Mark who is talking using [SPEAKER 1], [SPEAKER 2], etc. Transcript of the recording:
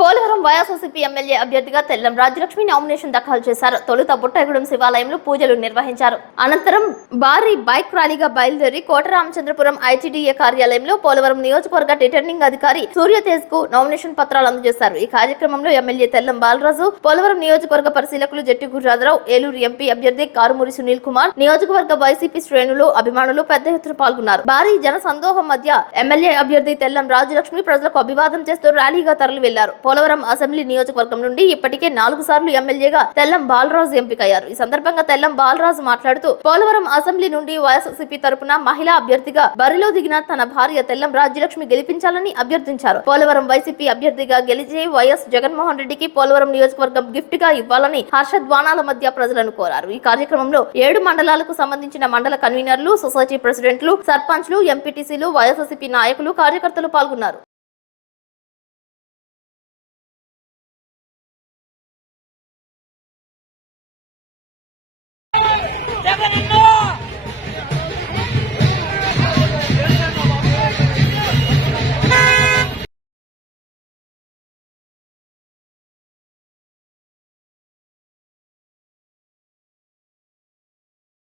[SPEAKER 1] Polavaram YSRCP MLA అభ్యర్థిగా Tellam Rajyalakshmi nomination దాఖలు చేశారు. తొలుత బుట్టగూడెం శివాలయంలో పూజలు నిర్వహించారు. అనంతరం భారీ బైక్ ర్యాలీగా బయలుదేరి కోట రామచంద్రపురం ఐటీడీఏ కార్యాలయంలో పోలవరం నియోజకవర్గ రిటర్నింగ్ అధికారి సూర్యతేజ్కు నామినేషన్ పత్రాలు అందజేశారు. ఈ కార్యక్రమంలో ఎమ్మెల్యే తెల్లం బాలరాజు పోలవరం నియోజకవర్గ పరిశీలకులు జట్టి గుర్రాజరావు ఏలూరు ఎంపీ అభ్యర్థి కారుమూరి సునీల్ కుమార్ నియోజకవర్గ వైసీపీ శ్రేణులు అభిమానులు పెద్ద ఎత్తున పాల్గొన్నారు. భారీ జన సందోహం మధ్య ఎమ్మెల్యే అభ్యర్థి తెల్లం రాజలక్ష్మి ప్రజలకు అభివాదం చేస్తూ ర్యాలీగా తరలి వెళ్ళారు పోలవరం అసెంబ్లీ నియోజకవర్గం నుండి ఇప్పటికే నాలుగు సార్లు ఎమ్మెల్యేగా తెల్లం బాలరాజు ఎంపికయ్యారు. ఈ సందర్భంగా తెల్లం బాలరాజు మాట్లాడుతూ పోలవరం అసెంబ్లీ నుండి వైఎస్ఆర్సీపీ తరపున మహిళా అభ్యర్థిగా బరిలో దిగిన తన భార్య తెల్లం రాజ్యలక్ష్మి గెలిపించాలని అభ్యర్థించారు. పోలవరం వైసీపీ అభ్యర్థిగా గెలిచే వైఎస్ జగన్మోహన్ రెడ్డికి పోలవరం నియోజకవర్గం గిఫ్ట్గా ఇవ్వాలని హర్షద్వానాల మధ్య ప్రజలను కోరారు. ఈ కార్యక్రమంలో ఏడు మండలాలకు సంబంధించిన మండల కన్వీనర్లు సొసైటీ ప్రెసిడెంట్లు సర్పంచ్లు ఎంపీటీసీలు వైఎస్ఆర్సీపీ నాయకులు కార్యకర్తలు పాల్గొన్నారు.